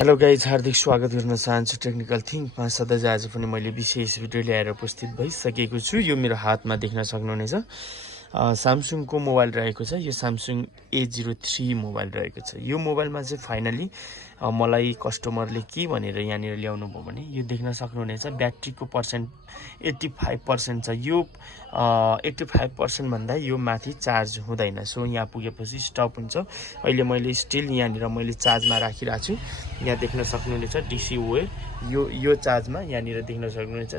Hello guys, हार्दिक स्वागत गर्न चाहन्छु टेक्निकल थिङ्कमा। सधैँ आज पनि मैले विशेष भिडियो ल्याएर उपस्थित भइसकेको छु। यो मेरो हातमा देख्न सक्नुहुनेछ स्यामसङको मोबाइल रहेको छ। यो स्यामसङ A03 मोबाइल रहेको छ। यो मोबाइलमा चाहिँ फाइनली मलाई कस्टमरले के भनेर यहाँनिर ल्याउनु भयो भने यो देख्न सक्नुहुनेछ ब्याट्रीको पर्सेन्ट 85% छ। यो 85% भन्दा यो माथि चार्ज हुँदैन। सो यहाँ पुगेपछि स्टप हुन्छ। अहिले मैले स्टिल यहाँनिर मैले चार्जमा राखिरहेको छु। यहाँ देख्न सक्नुहुनेछ डिसी वेयर यो चार्जमा यहाँनिर देख्न सक्नुहुनेछ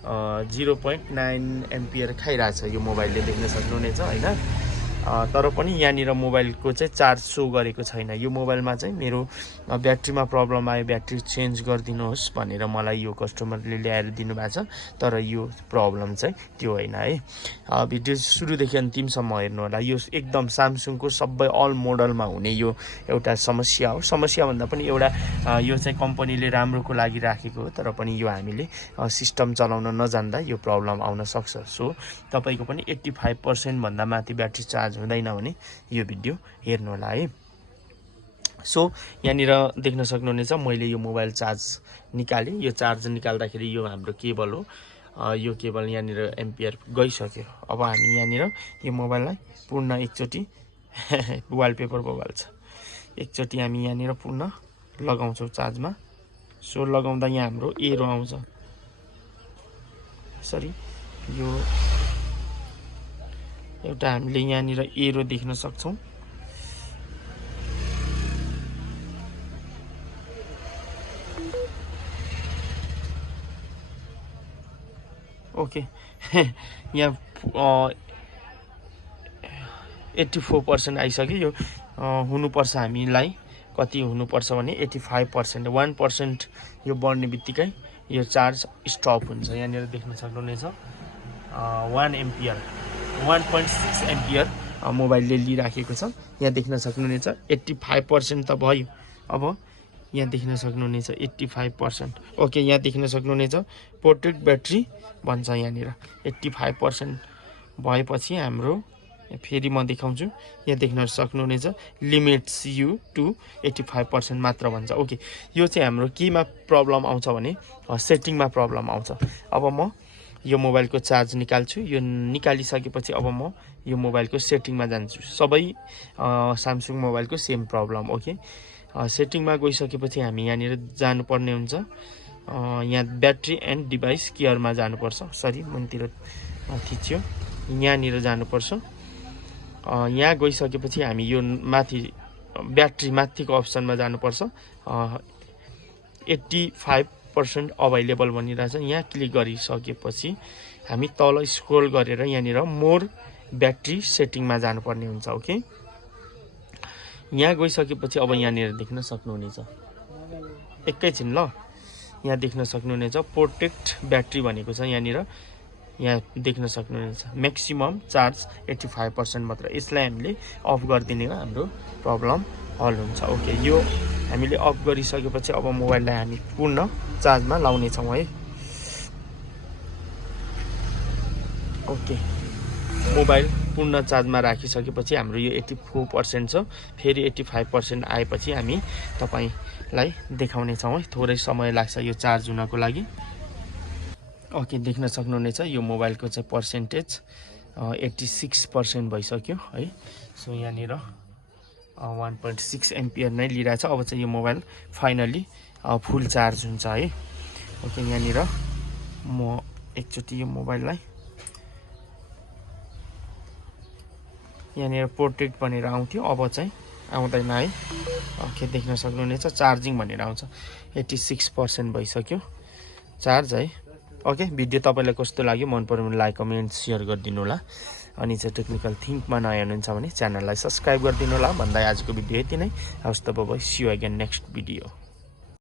0.9 एम्पियर खाइरहेछ यो मोबाइलले, देख्न सक्नुहुनेछ हैन। तर पनि यहाँनिर मोबाइलको चाहिँ चार्ज सो गरेको छैन। यो मोबाइलमा चाहिँ मेरो ब्याट्रीमा प्रब्लम आयो, ब्याट्री चेन्ज गरिदिनुहोस् भनेर मलाई यो कस्टमरले ल्याएर दिनुभएको छ। तर यो प्रब्लम चाहिँ त्यो होइन है। भिडियो सुरुदेखि अन्तिमसम्म हेर्नु होला। यो एकदम स्यामसङको सबै अल मोडलमा हुने यो एउटा समस्या हो। समस्या भन्दा पनि एउटा यो चाहिँ कम्पनीले राम्रोको लागि राखेको हो। तर पनि यो हामीले सिस्टम चलाउन नजान्दा यो प्रब्लम आउन सक्छ। सो तपाईँको पनि 85% भन्दा माथि ब्याट्री चार्ज हुँदैन भने यो भिडियो हेर्नु होला है। सो यहाँनिर देख्न सक्नुहुनेछ मैले यो मोबाइल चार्ज निकालेँ। यो चार्ज निकाल्दाखेरि यो हाम्रो केबल हो। यो केबल यहाँनिर एम्पियर गइसक्यो। अब हामी यहाँनिर यो मोबाइललाई पूर्ण एकचोटि वालपेपर बगाल्छ, एकचोटि हामी यहाँनिर पूर्ण लगाउँछौँ चार्जमा। सो लगाउँदा यहाँ हाम्रो एरो आउँछ। सरी, यो एउटा हामीले यहाँनिर एरो देख्न सक्छौँ। ओके यहाँ 84% आइसक्यो। यो हुनुपर्छ हामीलाई कति हुनुपर्छ भने 85%। 1% यो बढ्ने बित्तिकै यो चार्ज स्टप हुन्छ। यहाँनिर देख्न सक्नुहुनेछ 1 एम्पियर 1.6 एम्पियर मोबाइलले लिइराखेको छ। यहाँ देख्न सक्नुहुनेछ 85% त भयो। अब यहाँ देख्न सक्नुहुनेछ 85%। ओके, यहाँ देख्न सक्नुहुनेछ प्रोटेक्ट ब्याट्री भन्छ यहाँनिर 85% भएपछि हाम्रो फेरि म देखाउँछु। यहाँ देख्न सक्नुहुनेछ लिमिट्स यु टु 85% मात्र भन्छ। ओके, यो चाहिँ हाम्रो केमा प्रब्लम आउँछ भने सेटिङमा प्रब्लम आउँछ। अब म यो मोबाइलको चार्ज निकाल्छु। यो निकालिसकेपछि अब म यो मोबाइलको सेटिङमा जान्छु। सबै स्यामसङ मोबाइलको सेम प्रब्लम। ओके, सेटिङमा गइसकेपछि हामी यहाँनिर जानुपर्ने हुन्छ। यहाँ ब्याट्री एन्ड डिभाइस केयरमा जानुपर्छ। सरी, मनतिर थिच्यो, यहाँनिर जानुपर्छ। यहाँ गइसकेपछि हामी यो माथि ब्याट्री माथिको अप्सनमा जानुपर्छ। 85% अभाइलेबल भनिरहेछ। यहाँ क्लिक गरिसकेपछि हामी तल स्क्रोल गरेर यहाँनिर मोर ब्याट्री सेटिङमा जानुपर्ने हुन्छ। ओके, यहाँ गइसकेपछि अब यहाँनिर देख्न सक्नुहुनेछ, एकैछिन ल, यहाँ देख्न सक्नुहुनेछ प्रोटेक्ट ब्याट्री भनेको छ यहाँनिर। यहाँ देख्न सक्नुहुनेछ म्याक्सिमम चार्ज 85% मात्र। यसलाई हामीले अफ गरिदिने हाम्रो प्रब्लम हल हुन्छ। ओके, यो हामीले अफ गरिसकेपछि अब मोबाइललाई हामी पूर्ण चार्जमा लाउनेछौँ है। ओके, मोबाइल पूर्ण चार्जमा राखिसकेपछि हाम्रो यो 84% छ। फेरि 85% आएपछि हामी तपाईँलाई देखाउनेछौँ है। थोरै समय लाग्छ यो चार्ज हुनको लागि। ओके, देख्न सक्नुहुनेछ यो मोबाइलको चाहिँ पर्सेन्टेज 86% भइसक्यो है। सो यहाँनिर 1.6 एम्पियर नै लिइरहेछ। अब चाहिँ यो मोबाइल फाइनली फुल चार्ज हुन्छ है। ओके, यहाँनिर म एकचोटि यो मोबाइललाई यहाँनिर प्रोटेक्ट भनेर आउँथ्यो, अब चाहिँ आउँदैन है। ओके, देख्न सक्नुहुनेछ चार्जिङ भनेर आउँछ। 86% भइसक्यो चार्ज है। ओके, भिडियो तपाईँलाई कस्तो लाग्यो, मन पर्यो भने लाइक कमेन्ट सेयर गरिदिनु होला। अनि चाहिँ टेक्निकल थिङ्कमा नयाँ हुनुहुन्छ भने च्यानललाई सब्सक्राइब गरिदिनु होला भन्दै आजको भिडियो यति नै। हवस् त, bye, see you again next video.